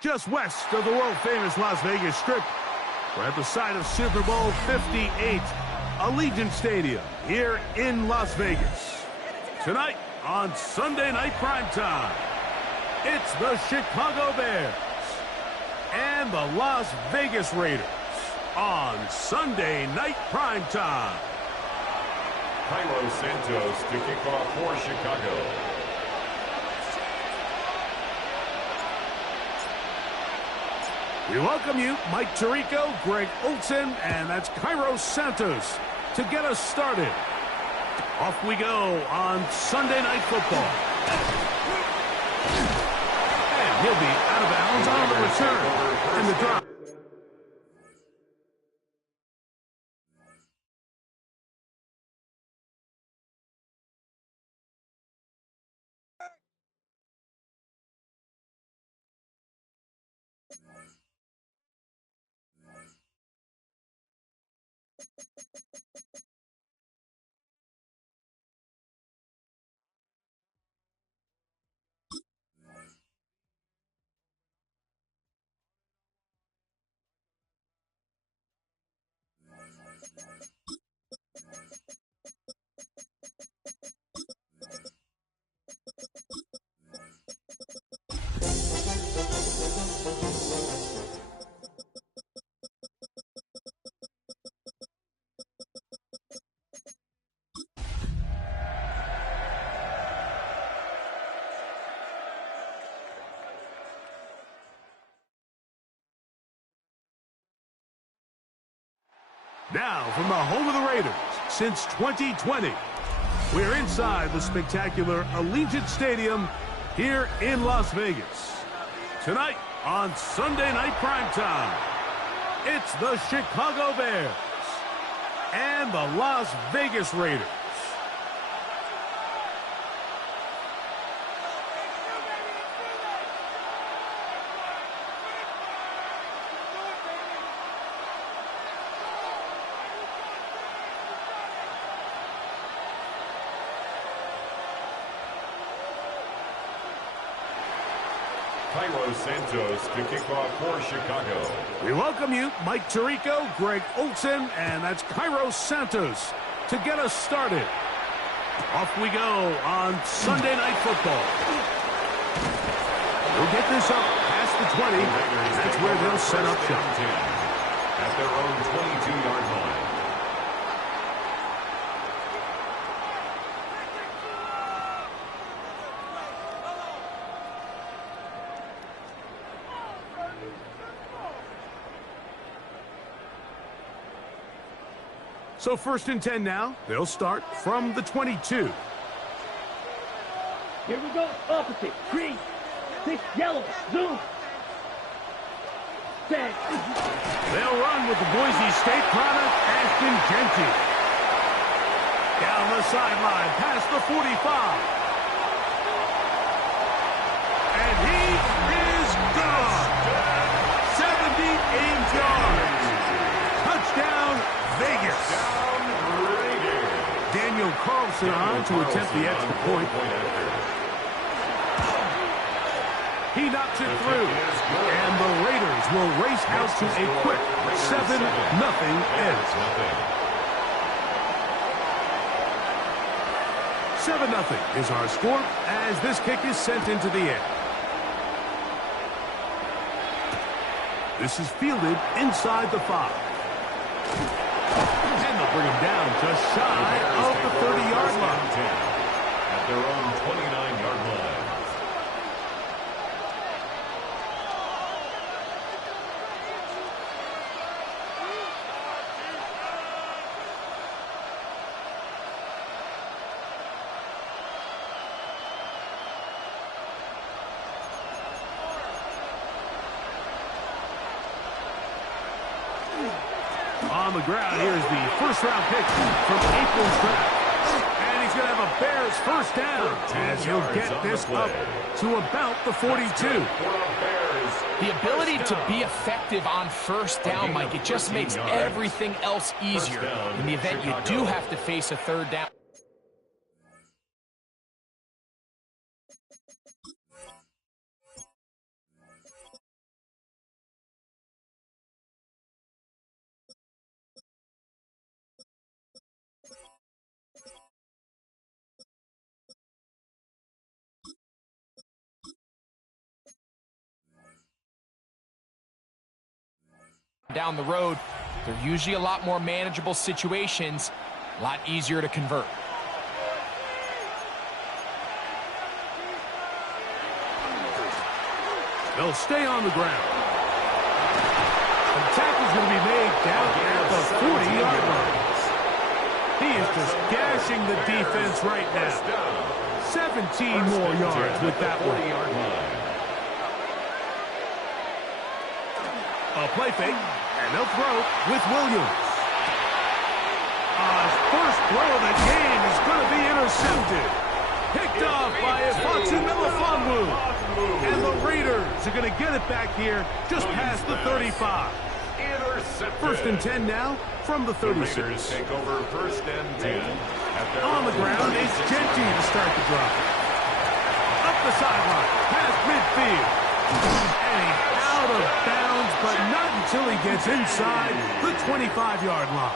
Just west of the world-famous Las Vegas Strip, we're at the site of Super Bowl 58, Allegiant Stadium, here in Las Vegas. Tonight, on Sunday Night Primetime, it's the Chicago Bears and the Las Vegas Raiders on Sunday Night Primetime. Cairo Santos to kick off for Chicago. We welcome you, Mike Tirico, Greg Olsen, and that's Cairo Santos to get us started. Off we go on Sunday Night Football. And he'll be out of bounds on the return. And the drop. Now, from the home of the Raiders since 2020, we're inside the spectacular Allegiant Stadium here in Las Vegas. Tonight, on Sunday Night Primetime, it's the Chicago Bears and the Las Vegas Raiders. Cairo Santos to kick off for Chicago. We welcome you, Mike Tirico, Greg Olsen, and that's Cairo Santos to get us started. Off we go on Sunday Night Football. We'll get this up past the 20. That's where they'll set up shop. At their own 22-yard line. So 1st and 10 now. They'll start from the 22. Here we go. Opposite. Green. 6 yellow. Zoom. 10. They'll run with the Boise State product, Ashton Genty. Down the sideline, past the 45. And he is gone. 78 yards. Touchdown, Vegas. Daniel Carlson on to attempt the extra point. He knocks it through. And the Raiders will race out to a quick 7-0 edge. 7-0 is our score as this kick is sent into the air. This is fielded inside the 5. And they'll bring him down just shy of the 30-yard line. At their own 29-yard line. On the ground, here's the first-round pick from April's draft. And he's going to have a Bears first down as he'll get this up to about the 42. The ability to be effective on first down, Mike, it just makes everything else easier in the event you do have to face a third down. down the road, they're usually a lot more manageable situations, a lot easier to convert. They'll stay on the ground. The tackle's going to be made down at the 40-yard line. He is just gashing the defense right now. 17 more yards with that one. A play fake, and they'll throw with Williams. First throw of the game is going to be intercepted. Picked off by Ifoxen Melifonwu. And the Raiders are going to get it back here just past the 35. First and 10 now from the 36. The Raiders take over first and 10. On the ground, it's Genty to start the drive. Up the sideline, past midfield. And he's out of bounds, but not until he gets inside the 25-yard line.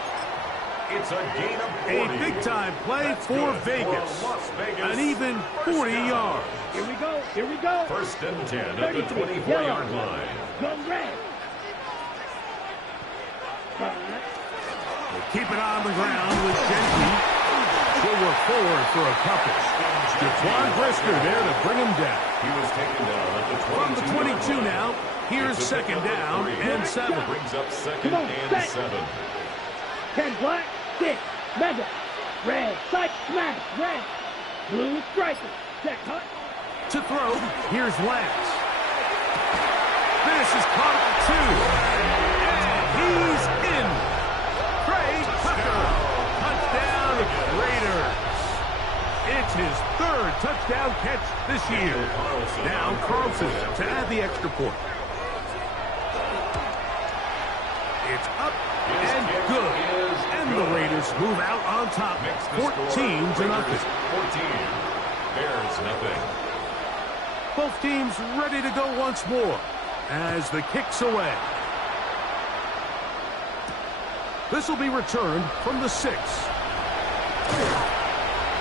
It's a gain of 40. A big-time play for Vegas. An even 40 yards. Here we go. Here we go. First and 10 at the 24-yard line. Go red. We'll keep it on the ground with Genty. She'll work forward for a couple. Jaquan Brisker there to bring him down. He was taken down at the 22. From the 22 now, here's second down and 7. Brings up second and 7. 10 black, 6, mega, red, sight, smash, red, blue striker, check, hut. To throw, here's Lance. This is caught at the 2. And he's in. Trey Tucker. Touchdown, Raiders. It's his third touchdown catch this year. Now Carlson to add the extra point. It's up and good. And the Raiders move out on top. 14-0. 14. Bears nothing. Both teams ready to go once more as the kick's away. This will be returned from the 6.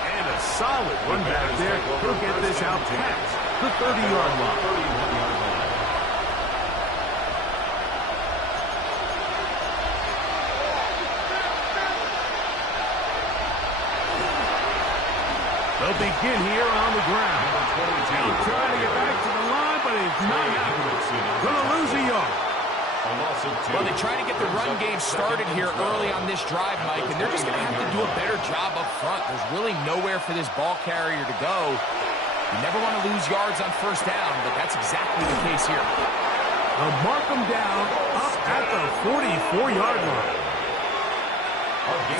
And a solid run back there. He'll get this out past the 30-yard line. They'll begin here on the ground. He's trying to get back to the line, but he's not happening. Going to lose a yard. Well, they try to get the run game started here early on this drive, Mike, and they're just going to have to do a better job up front. There's really nowhere for this ball carrier to go. You never want to lose yards on first down, but that's exactly the case here. They'll mark them down up at the 44-yard line.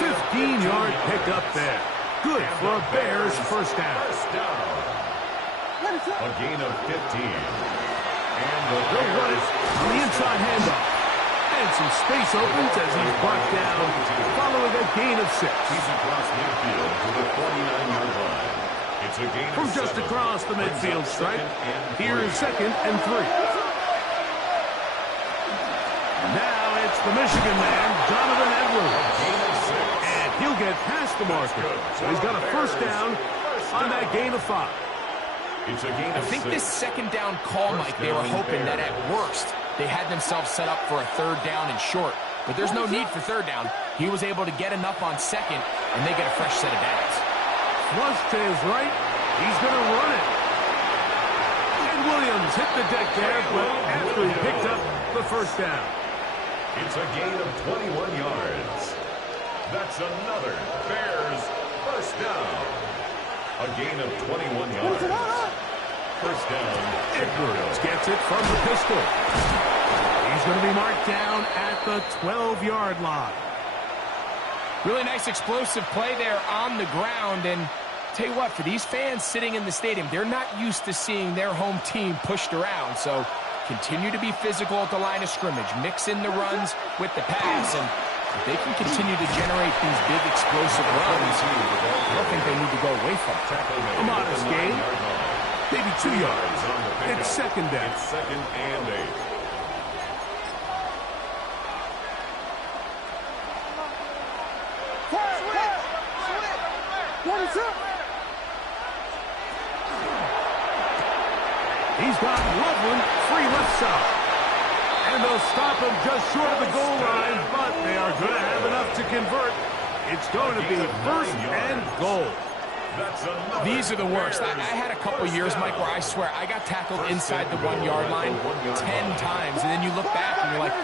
15-yard pickup there. Good for a Bears first down. A gain of 15. And they'll run it on the inside handoff. And some space opens as he's brought down following a gain of 6. He's across midfield to the 49-yard line. It's a gain from of just 7. Across the midfield stripe. Here is second and 3. Now it's the Michigan man, Donovan Edwards. And he'll get past the marker. So he's got a first down on that gain of 5. It's a gain of I think 6. this second down call, Mike, they were hoping that at worst they had themselves set up for a third down and short. But there's no need for third down. He was able to get enough on second, and they get a fresh set of downs. Flush to his right. He's going to run it. And Williams hit the deck there, but after he picked up the first down. It's a gain of 21 yards. That's another Bears first down. A gain of 21 yards. First down. Edwards gets it from the pistol. He's going to be marked down at the 12-yard line. Really nice explosive play there on the ground. And tell you what, for these fans sitting in the stadium, they're not used to seeing their home team pushed around. So continue to be physical at the line of scrimmage. Mix in the runs with the pass. And if they can continue to generate these big explosive runs, I don't think they need to go away from it. A modest gain. Maybe 2 yards. It's second down. It's second and 8. He's got Loveland free left side. And they'll stop him just short of the goal line, but they are going to have enough to convert. It's going to be first and goal. These are the worst. I had a couple years, Mike, where I swear I got tackled inside the 1 yard line 10 times, and then you look back and you're like,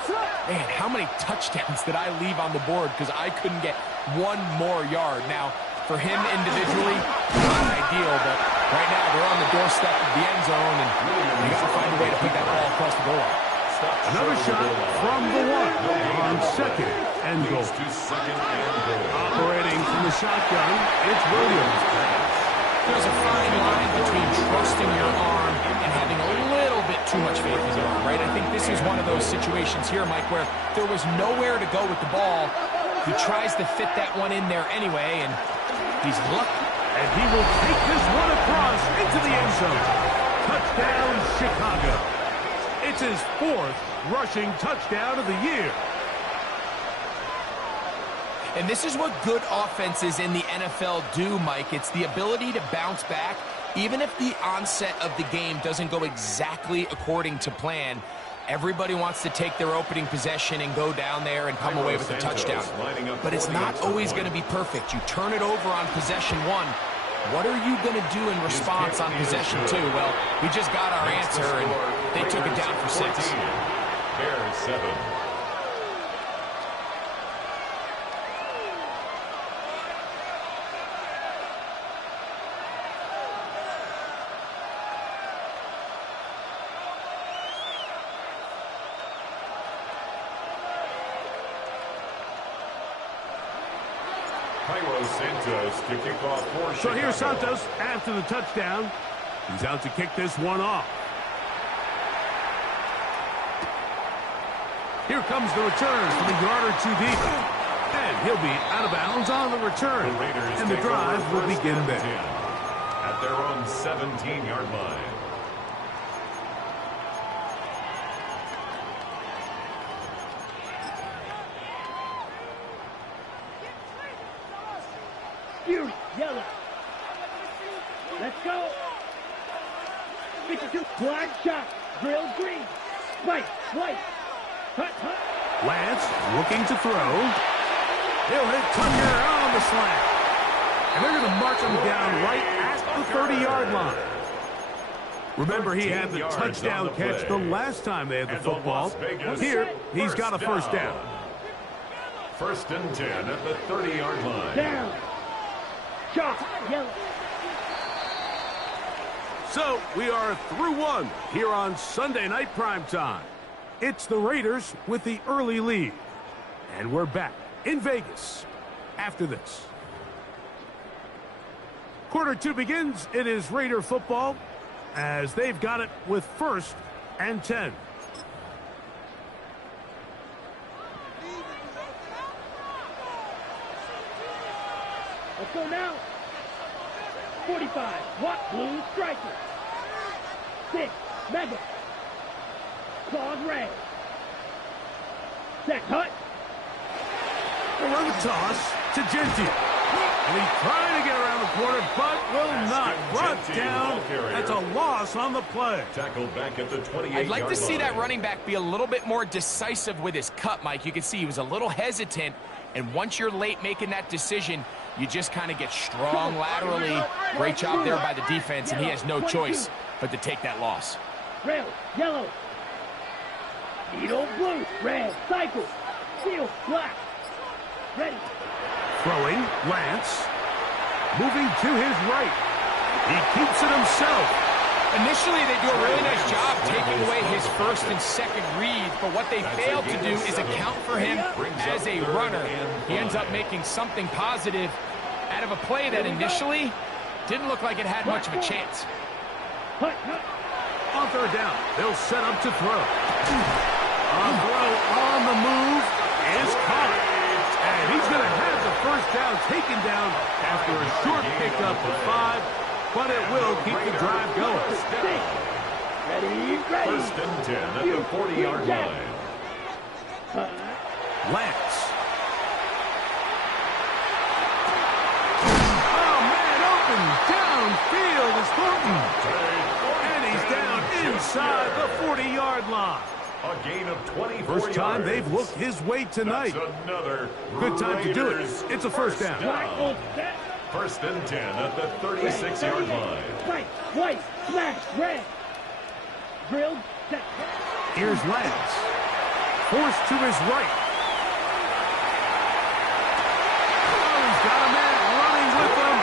man, how many touchdowns did I leave on the board because I couldn't get one more yard? Now, for him individually, not ideal, but right now they're on the doorstep of the end zone, and you got to find a way to put that ball across the goal line. Another shot from the one on second and goal. Operating from the shotgun, it's Williams. There's a fine line between trusting your arm and having a little bit too much faith in your arm, right? I think this is one of those situations here, Mike, where there was nowhere to go with the ball. He tries to fit that one in there anyway, and he's lucky. And he will take this one across into the end zone. Touchdown, Chicago. It's his fourth rushing touchdown of the year. And this is what good offenses in the NFL do, Mike. It's the ability to bounce back, even if the onset of the game doesn't go exactly according to plan. Everybody wants to take their opening possession and go down there and come away with a touchdown. But it's not always going to be perfect. You turn it over on possession one. What are you going to do in response on possession two? Well, we just got our answer, and they took it down for 6. Bears 7. Santos to kick off for So here's Chicago. Santos after the touchdown. He's out to kick this one off. Here comes the return from a yard or two deep. And he'll be out of bounds on the return. And the drive will begin there. At their own 17-yard line. Fury, yellow. Let's go. 52, blind shot, drill green. Spike, white. Hut, hut. Lance looking to throw. He'll hit Tucker on the slant. And they're going to mark him down right at the 30-yard line. Remember, he had the touchdown catch the last time they had the football. Here, he's got a first down. First and 10 at the 30-yard line. Down. Shot, yellow. So we are through one here on Sunday Night Primetime. It's the Raiders with the early lead. And we're back in Vegas after this. Quarter 2 begins. It is Raider football as they've got it with first and 10. Let's go now. 45, what? Blue striker. 6, mega. Claws red. Set, hut. They run the toss to Gentile. And he's trying to get around the corner, but will not. Brought down. That's a loss on the play. Tackled back at the 28-yard line. I'd like to see that running back be a little bit more decisive with his cut, Mike. You can see he was a little hesitant, and once you're late making that decision, you just kind of get strong laterally. Great job there by the defense, and he has no choice but to take that loss. Rail, yellow. Needle, blue, red, cycle, steel, black. Ready. Throwing, Lance. Moving to his right. He keeps it himself. Initially, they do a really nice job taking away his first and second read, but what they failed to do is account for him as a runner. He ends up making something positive out of a play that initially didn't look like it had much of a chance. Hut, hut. On third down, they'll set up to throw. A throw on the move is caught. And he's going to have the first down taken down after a short pickup of 5, but it will keep the drive going. 6. Ready, ready. First and 10 at the 40-yard line. Lance. Oh, man, open downfield is Thornton. And he's down inside the 40-yard line. A gain of 24 First time yards. they've looked his way tonight. That's another Good time to do it. Raiders It's a first down. First and 10 at the 36-yard line. Right, white, smash, red. Drilled, set. Here's Lance. Forced to his right. Oh, he's got a man running with him.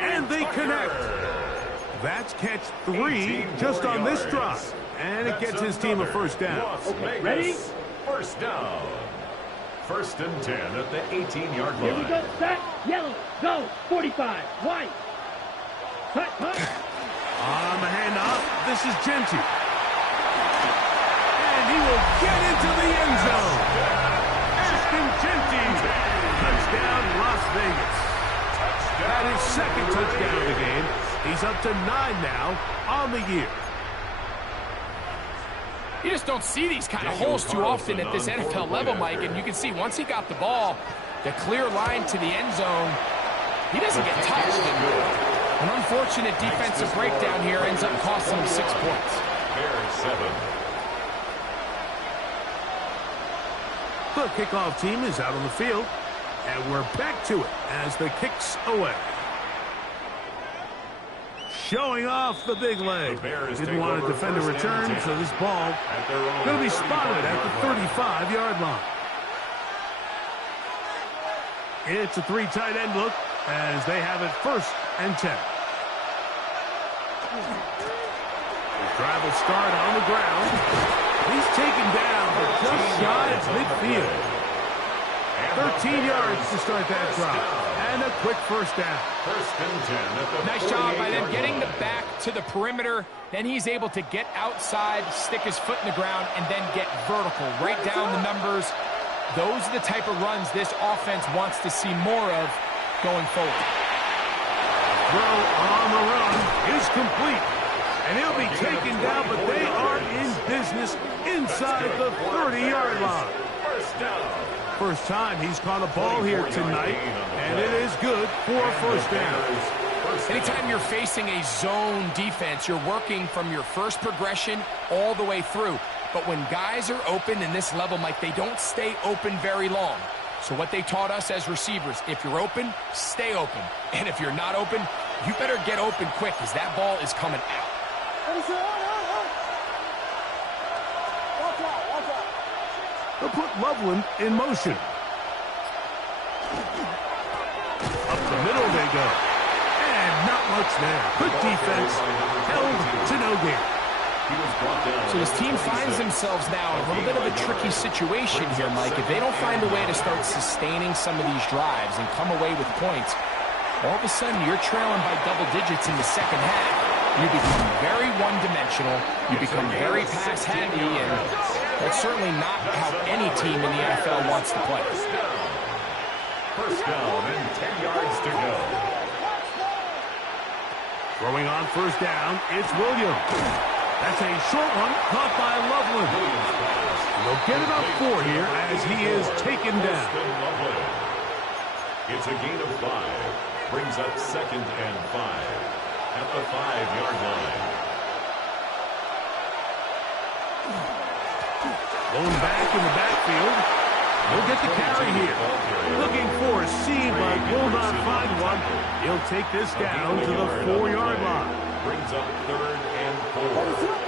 And they connect. That's catch 3 just on this drive. And it gets his team a first down. Okay, ready? First down. First and 10 at the 18-yard line. Here we go, set, yellow, go, 45, white. Cut. On the handoff, this is Genty. And he will get into the end zone. Ashton Genty. Touchdown, Las Vegas. That is second touchdown of the game. He's up to 9 now on the year. You just don't see these kind of holes too often at this NFL level, Mike, and you can see once he got the ball, the clear line to the end zone, he doesn't get touched. An unfortunate defensive breakdown here ends up costing him 6 points. Bears 7. The kickoff team is out on the field, and we're back to it as the kick's away. Showing off the big leg. Didn't want to defend a return, so this ball going to be spotted at the 35-yard line. It's a 3 tight end look as they have it first and 10. The drive will start on the ground. He's taken down, but just shy of midfield. 13 yards to start that drive. And a quick first down. First and 10. Nice job by them getting the back to the perimeter. Then he's able to get outside, stick his foot in the ground, and then get vertical. Right down the numbers. Those are the type of runs this offense wants to see more of going forward. Throw on the run is complete. And he'll be taken down, but they are in business inside the 30-yard line. First down. First time he's caught a ball here tonight, and it is good for a first down. Anytime you're facing a zone defense, you're working from your first progression all the way through. But when guys are open in this level, Mike, they don't stay open very long. So what they taught us as receivers, if you're open, stay open. And if you're not open, you better get open quick because that ball is coming out. They'll put Loveland in motion. Up the middle they go. And not much there. Good defense. Held to no gain. So this team finds themselves now in a little bit of a tricky situation here, Mike. If they don't find a way to start sustaining some of these drives and come away with points, all of a sudden you're trailing by double digits in the second half. You become very one-dimensional. You become very pass-heavy, and that's certainly not how any team in the NFL wants to play. First down and 10 yards to go. Throwing on first down, it's Williams. That's a short one, caught by Loveland. He'll get it up 4 here as he is taken down. It's a gain of 5. Brings up 2nd and 5 at the 5-yard line. Going back in the backfield. He'll get the carry here. Looking for a seam, but will not find one. He'll take this down to the 4-yard line. Brings up 3rd and 4.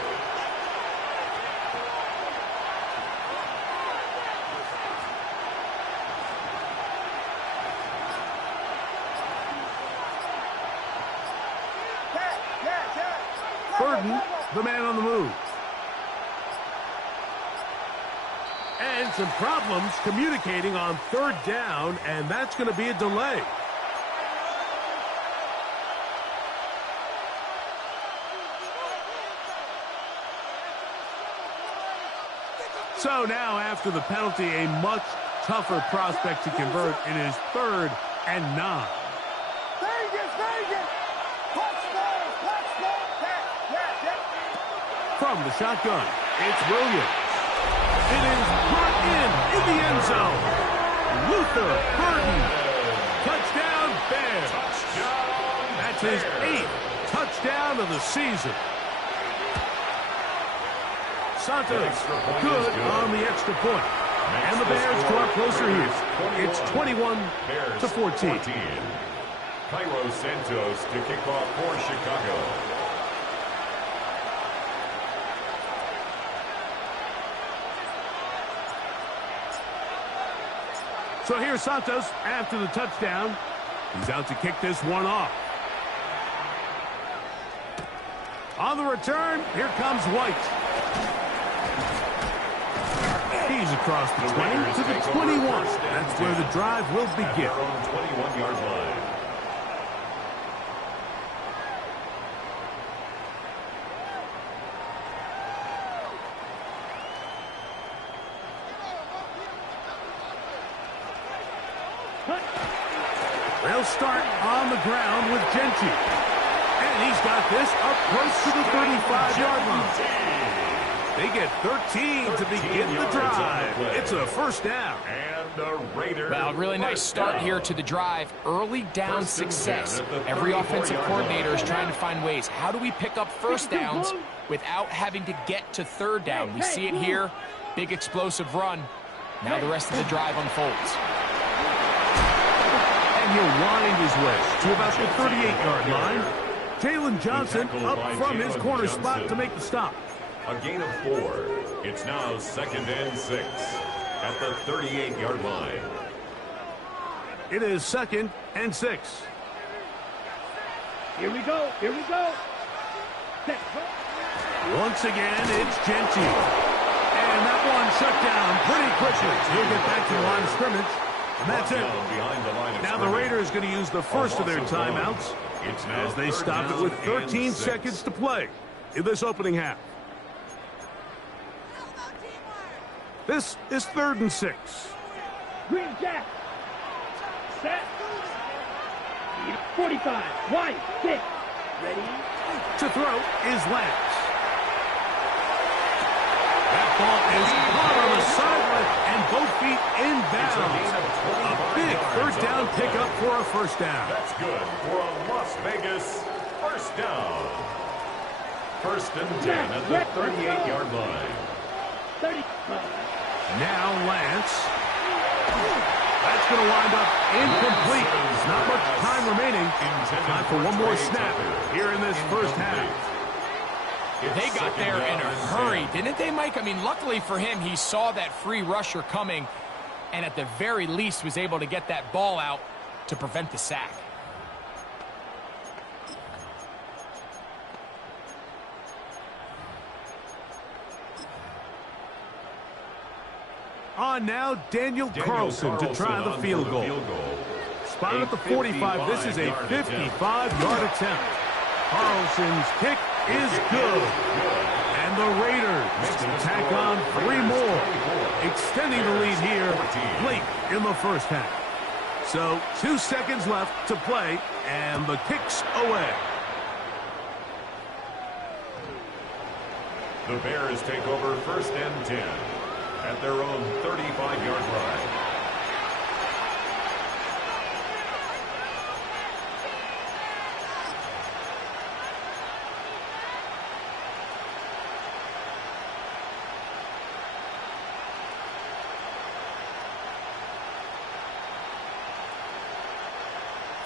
Burden, the man on the move. And some problems communicating on 3rd down, and that's going to be a delay. So now, after the penalty, a much tougher prospect to convert. It is 3rd and 9. From the shotgun, it's Williams. It is brought in the end zone. Luther Burden. Touchdown, Bears. That's his 8th touchdown of the season. Santos good on the extra point. And the Bears draw closer here. It's 21-14. Cairo Santos to kick off for Chicago. So here's Santos after the touchdown. He's out to kick this one off. On the return, here comes White. He's across the 20 to the 21. That's where the drive will begin. At their own 21-yard line. They'll start on the ground with Genty. And he's got this up close to the 35-yard line. They get 13 to begin the drive. It's a first down. And the Raiders. Well, really nice start here to the drive. Early down success. Every offensive coordinator is trying to find ways. How do we pick up first downs without having to get to 3rd down? We see it here. Big explosive run. Now the rest of the drive unfolds. And he'll wind his way to about the 38-yard line. Jalen Johnson up from his corner spot to make the stop. A gain of 4. It's now 2nd and 6 at the 38-yard line. It is 2nd and 6. Here we go. Here we go. Once again, it's Genty. And that one shut down pretty quickly. He'll get back to the line of scrimmage. And that's it. Now the Raiders going to use the first of their timeouts as they stop it with 13 seconds to play in this opening half. This is 3rd and 6. Green Jack. Set. 45. White. 6. Ready. To throw is Lance. That ball is caught on the sideline and both feet inbounds. A big 3rd down pickup for a first down. That's good for a Las Vegas first down. 1st and 10 at the 38-yard line. 35. Now Lance. That's going to wind up incomplete. Not much time remaining. Time for one more snap here in this first half. They got there in a hurry, didn't they, Mike? I mean, luckily for him, he saw that free rusher coming and at the very least was able to get that ball out to prevent the sack. On now, Daniel Carlson to try the field goal. Spotted at the 45. This is a 55-yard attempt. Carlson's kick is good. And the Raiders can tack on 3 more, extending the lead here late in the first half. So 2 seconds left to play, and the kick's away. The Bears take over 1st and 10 at their own 35-yard line.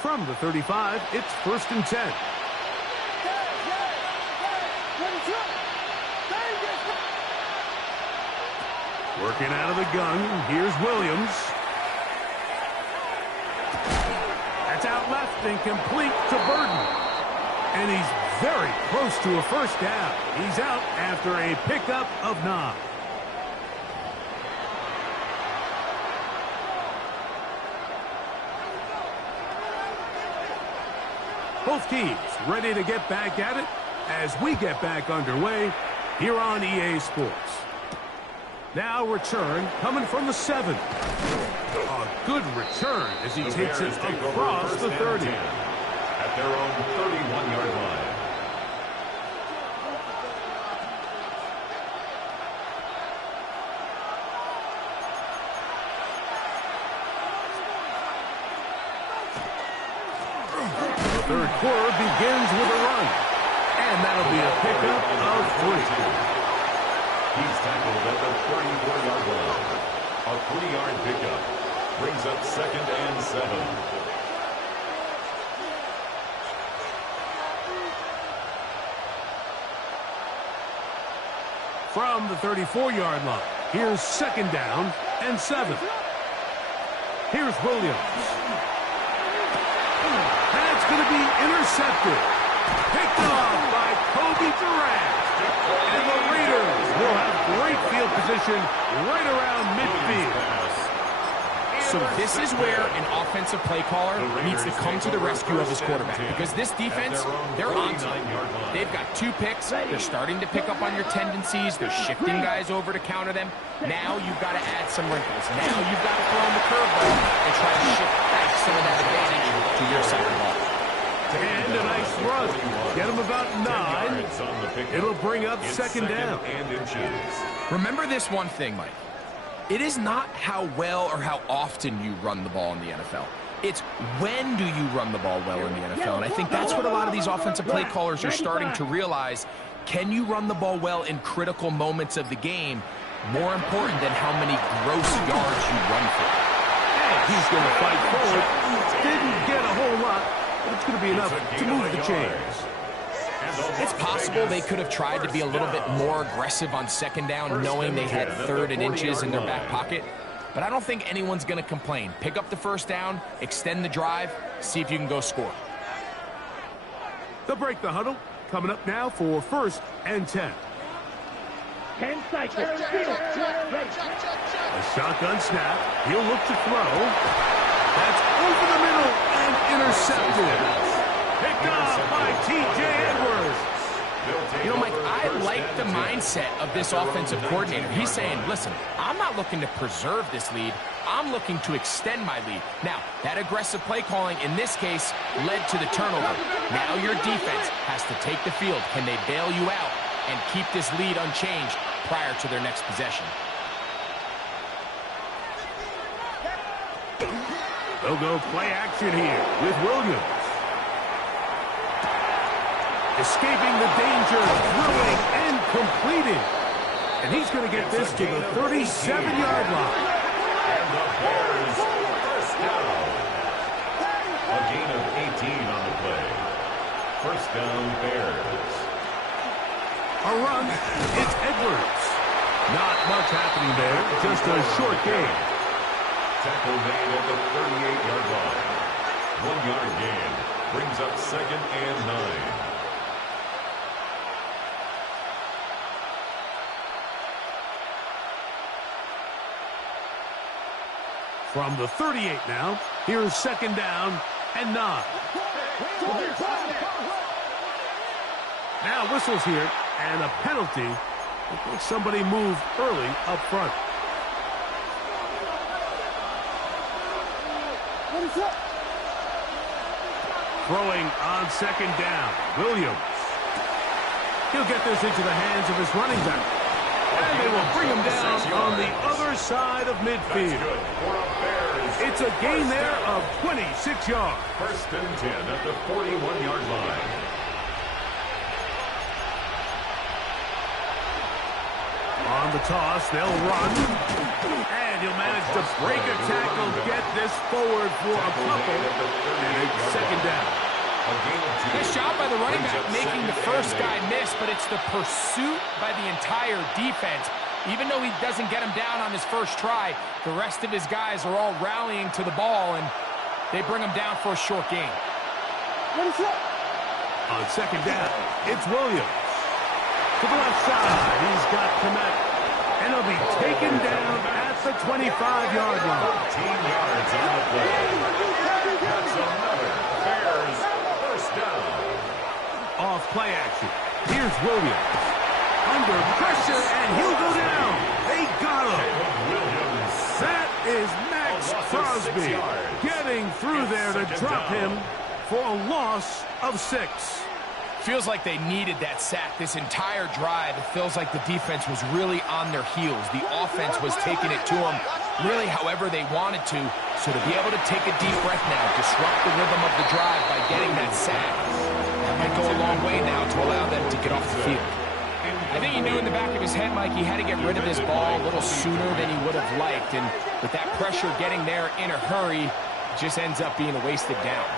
From the 35, it's 1st and 10. Working out of the gun, here's Williams. That's out left and complete to Burden. And he's very close to a first down. He's out after a pickup of 9. Both teams ready to get back at it as we get back underway here on EA Sports. Now return coming from the 7. A good return as he takes it across the 30. At their own 31-yard line. The third quarter begins with a run. And that'll be a pickup of 3. He's tackled at the 34-yard line. A 3-yard pickup brings up 2nd and 7. From the 34-yard line, here's 2nd down and 7. Here's Williams. That's going to be intercepted. Picked off by Kobe Durant. And the Raiders will have great field position right around midfield. So this is where an offensive play caller needs to come to the rescue of his quarterback, because this defense, they're on to it. They've got 2 picks. They're starting to pick up on your tendencies. They're shifting guys over to counter them. Now you've got to add some wrinkles. Now you've got to throw in the curveball and try to shift back some of that advantage to your side of the ball. And a nice run. Get him about 9. It'll bring up 2nd down. Remember this one thing, Mike. It is not how well or how often you run the ball in the NFL. It's when do you run the ball well in the NFL. And I think that's what a lot of these offensive play callers are starting to realize. Can you run the ball well in critical moments of the game? More important than how many gross yards you run for. And he's going to fight forward. Didn't get a whole lot, but it's going to be enough to move the chains. It's possible they could have tried to be a little bit more aggressive on 2nd down, knowing they had 3rd and inches in their back pocket. But I don't think anyone's going to complain. Pick up the 1st down, extend the drive, see if you can go score. They'll break the huddle. Coming up now for 1st and 10. 10 seconds. A shotgun snap. He'll look to throw. That's over the middle and intercepted. Picked off by T.J. Edwards. You know, Mike, I like the mindset of this offensive coordinator. He's saying, listen, I'm not looking to preserve this lead. I'm looking to extend my lead. Now, that aggressive play calling in this case led to the turnover. Now your defense has to take the field. Can they bail you out and keep this lead unchanged prior to their next possession? They'll go play action here with Williams. Escaping the danger, throwing and completing. And he's going to get this to the 37-yard line. And the Bears first down. A gain of 18 on the play. First down, Bears. A run. It's Edwards. Not much happening there. Just a short game. Tackle made at the 38-yard line. 1 yard gain. Brings up 2nd and 9. From the 38 now, here's 2nd down and 9. Now whistles here, and a penalty. I think somebody moved early up front. Throwing on 2nd down, Williams. He'll get this into the hands of his running back. And they will bring him down on the other side of midfield. It's a gain there of 26 yards. 1st and 10 at the 41-yard line. On the toss, they'll run. And he'll manage to break a tackle, get this forward for a couple. And it's 2nd down. Nice job by the running back making the first guy miss, but it's the pursuit by the entire defense. Even though he doesn't get him down on his first try, the rest of his guys are all rallying to the ball, and they bring him down for a short gain. On 2nd down, it's Williams. To the left side, he's got Komet. And he'll be taken down at the 25-yard line. 14 yards on the play. That's another Bears first down. Off play action. Here's Williams. Under pressure, and he'll go down. They got him. Williams. That is Max Crosby getting through there to drop him for a loss of 6. Feels like they needed that sack this entire drive. It feels like the defense was really on their heels. The offense was taking it to them really however they wanted to. So to be able to take a deep breath now, disrupt the rhythm of the drive by getting that sack, that might go a long way now to allow them to get off the field. I think he knew in the back of his head, Mike, he had to get rid of this ball a little sooner than he would have liked. And with that pressure getting there in a hurry, it just ends up being a wasted down.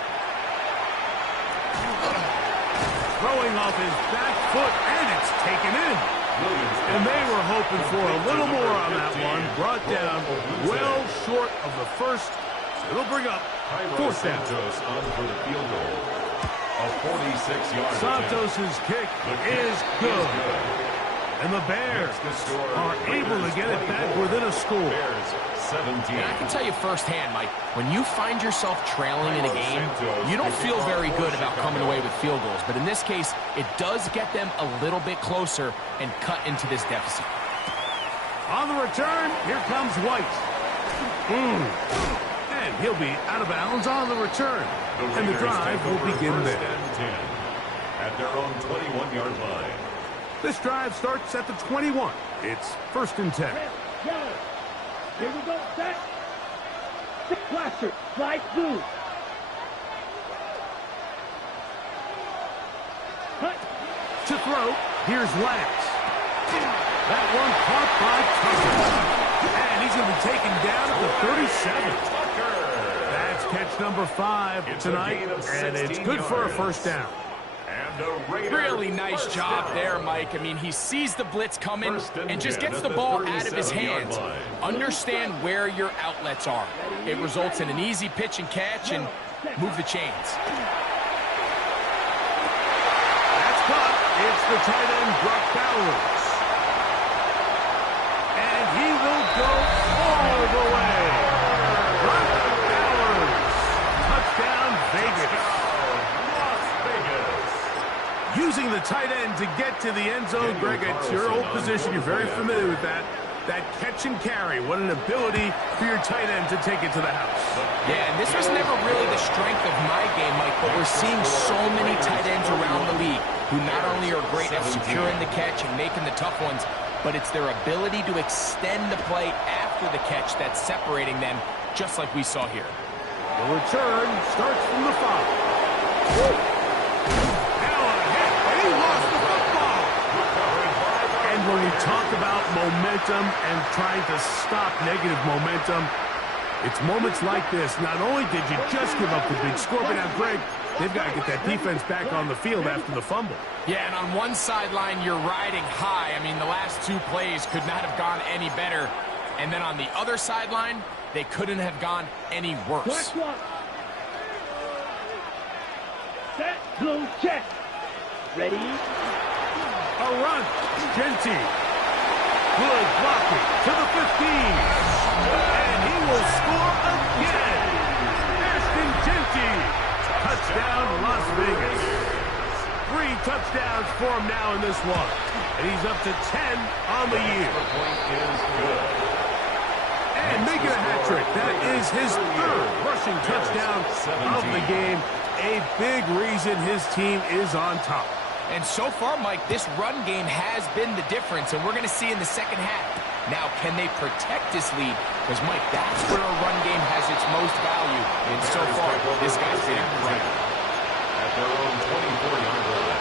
Throwing off his back foot, and it's taken in. And they were hoping for a little more on that one. Brought down well short of the first. So it'll bring up 4th down. Santos on for the field goal. A 46-yard Santos' kick is good. And the Bears are able to get it back within a score. Bears 17. And I can tell you firsthand, Mike, when you find yourself trailing in a game, you don't feel very good about coming away with field goals. But in this case, it does get them a little bit closer and cut into this deficit. On the return, here comes White. And he'll be out of bounds on the return. And the drive will begin there. At their own 21-yard line. This drive starts at the 21. It's 1st and 10. Here we go, set. Blaster, slide through. Cut. To throw, here's Lance. That one caught by Tucker. And he's going to be taken down at the 37. That's catch number 5 tonight, and it's good for a first down. Really nice job there, Mike. I mean, he sees the blitz coming and just gets the ball out of his hands. Understand where your outlets are. It results in an easy pitch and catch and move the chains. That's caught. It's the tight end, Brock Bowers. And he will go all the way. Brock Bowers. Touchdown, Vegas. Using the tight end to get to the end zone, Greg, it's your old position. You're very familiar with that. That catch and carry. What an ability for your tight end to take it to the house. Yeah, and this was never really the strength of my game, Mike, but we're seeing so many tight ends around the league who not only are great at securing the catch and making the tough ones, but it's their ability to extend the play after the catch that's separating them, just like we saw here. The return starts from the 5. He lost the football. And when you talk about momentum and trying to stop negative momentum, it's moments like this. Not only did you just give up the big score, but now, Greg, They've got to get that defense back on the field after the fumble. Yeah, and on one sideline, you're riding high. I mean, the last two plays could not have gone any better. And then on the other sideline, they couldn't have gone any worse. Set, blue, check. Ready? A run. Genty. Good blocking to the 15. And he will score again. Ashton Genty. Touchdown, Las Vegas. 3 touchdowns for him now in this one. And he's up to 10 on the year. The point is good. And making a hat trick. That is his 3rd rushing touchdown of the game. A big reason his team is on top. And so far, Mike, this run game has been the difference, and we're going to see in the second half. Now, can they protect this lead? Because, Mike, that's where a run game has its most value. And so far, this guy's been incredible. At their own 24-yard line.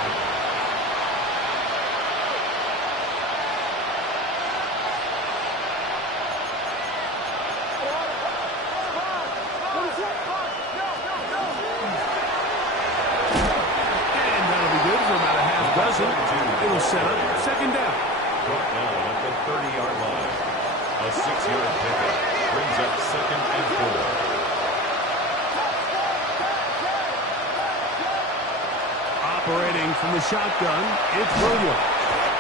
It'll set up second down. Brought down at the 30-yard line. A 6-yard pickup brings up 2nd and 4. Operating from the shotgun, it's Williams.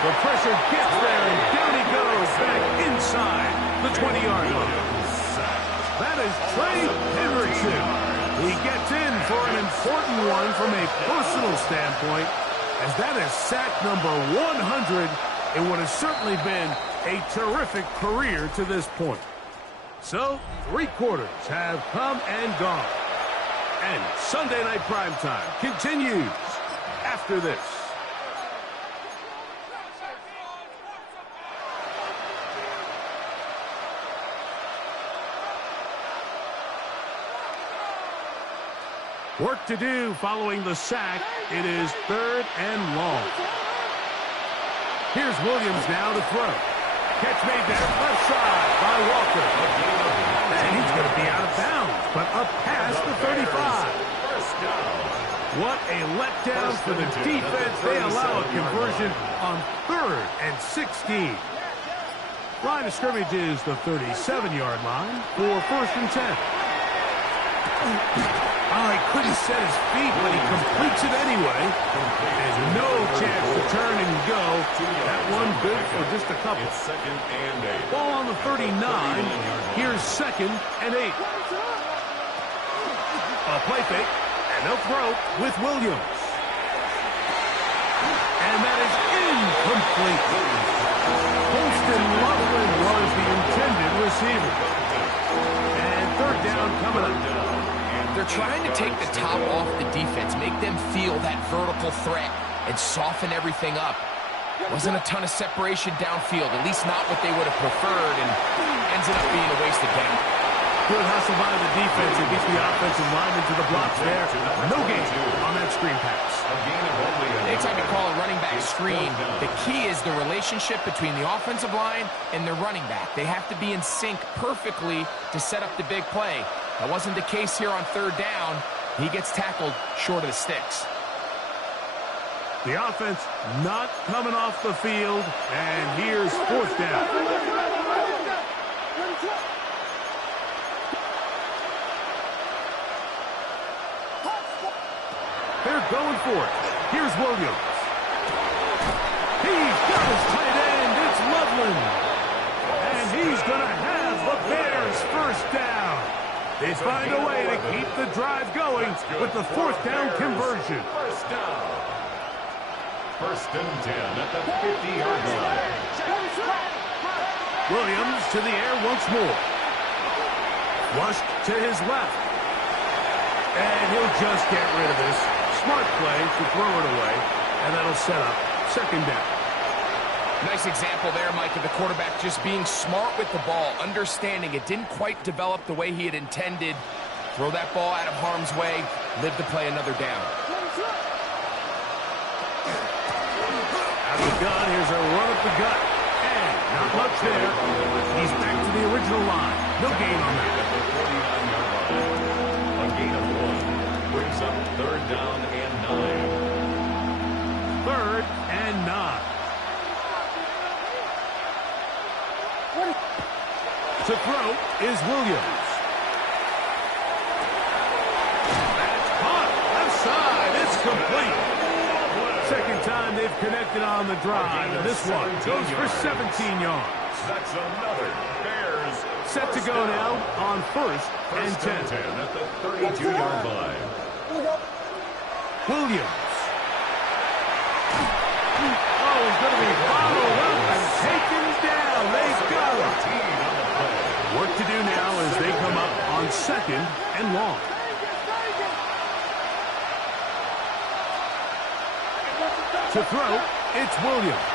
The pressure gets there, and down he goes back inside the 20-yard line. That is Trey Hendrickson. He gets in for an important one from a personal standpoint, as that is sack number 100 in what has certainly been a terrific career to this point. So, 3 quarters have come and gone. And Sunday Night Primetime continues after this. Work to do following the sack. It is 3rd and long. Here's Williams now to throw. Catch made there, left side by Walker. And he's going to be out of bounds, but up past the 35. What a letdown for the defense. They allow a conversion on 3rd and 16. Line of scrimmage is the 37-yard line for 1st and 10. Oh, he couldn't set his feet, but he completes it anyway. And no chance to turn and go. That one good for just a couple. It's 2nd and 8. Ball on the 39. Here's 2nd and 8. A play fake, and they'll throw with Williams. And that is incomplete. Holston Loveland was the intended receiver. And 3rd down coming up. They're trying to take the top off the defense, make them feel that vertical threat, and soften everything up. Wasn't a ton of separation downfield, at least not what they would have preferred, and ends up being a wasted down. Good hustle by the defense. It beats the offensive lineman to the blocks there. No gain on that screen pass. Anytime you call a running back screen, the key is the relationship between the offensive line and the running back. They have to be in sync perfectly to set up the big play. That wasn't the case here on 3rd down. He gets tackled short of the sticks. The offense not coming off the field, and here's 4th down. They're going for it. Here's Williams. He's got his tight end. It's Loveland. And he's going to have the Bears 1st down. They find a way to keep the drive going with the 4th down conversion. 1st down. 1st and 10 at the 50-yard line. Williams to the air once more. Flushed to his left. And he'll just get rid of this. Smart play to throw it away. And that'll set up 2nd down. Nice example there, Mike, of the quarterback just being smart with the ball, understanding it didn't quite develop the way he had intended. Throw that ball out of harm's way, live to play another down. Out of the gun, here's a run up the gut. And not much there. He's back to the original line. No gain on that. A gain of 1 brings brings up 3rd down and 9. 3rd and 9. To throw is Williams. That's hot. Left side. It's complete. Second time they've connected on the drive, and this one goes for 17 yards. That's another Bears. Set to go now on 1st and 10. At the 32-yard line. Williams. Oh, he's going to be followed up and taken down. They've got him. Work to do now as they come up on 2nd and long. To throw, it's Williams.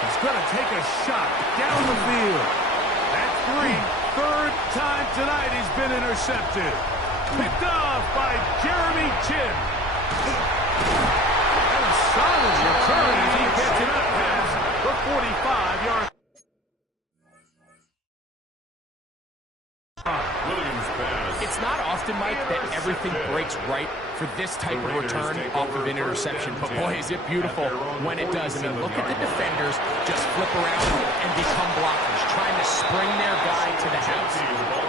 He's going to take a shot down the field. That's 3. 3rd time tonight he's been intercepted. Picked off by Jeremy Chin. And a solid return as he gets it up past the 45-yard. Williams pass. It's not often, Mike, that everything breaks right for this type of return off of an interception. But boy, is it beautiful when it does. I mean, look at the defenders just flip around and become blockers, trying to spring their guy to the house.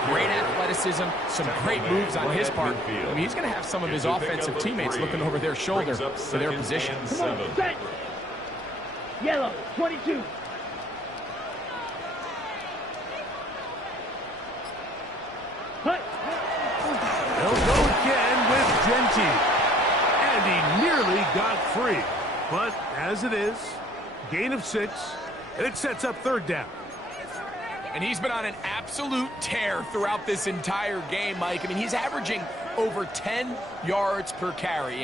Great athleticism, some great moves on his part. I mean, he's going to have some of his offensive teammates looking over their shoulder for their position. Come on, set. Yellow, 22. Hut. They'll go again with Genty. And he nearly got free. But as it is, gain of 6, and it sets up 3rd down. And he's been on an absolute tear throughout this entire game, Mike. I mean, he's averaging over 10 yards per carry.